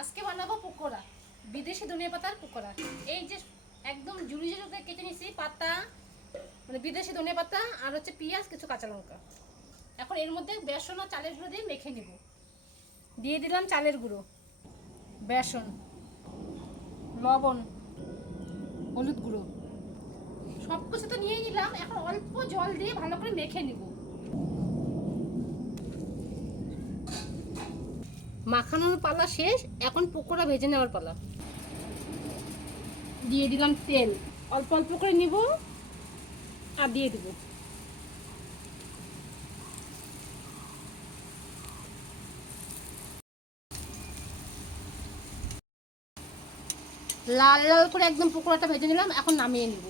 আজকে বানাবো পকোড়া, বিদেশি ধনিয়া পাতার পকোড়া। এই যে একদম ঝুড়ি ঝুড়ি করে কেটে নিয়েছি পাতা, মানে বিদেশি ধনিয়া পাতা আর হচ্ছে পেঁয়াজ, কিছু কাঁচা লঙ্কা। এখন এর মধ্যে বেসন আর চালের গুঁড়ো দিয়ে মেখে নিব। দিয়ে দিলাম চালের গুঁড়ো, বেসন, লবণ, হলুদ গুঁড়ো, সব কিছু তো নিয়ে নিলাম। এখন অল্প জল দিয়ে ভালো করে মেখে নিব। মাখানোর পালা শেষ, এখন পকোড়া ভেজে নেওয়ার পালা। দিয়ে দিলাম তেল, অল্প অল্প করে নিব আর দিয়ে দিব। লাল লাল করে একদম পকোড়াটা ভেজে নিলাম, এখন নামিয়ে নিব।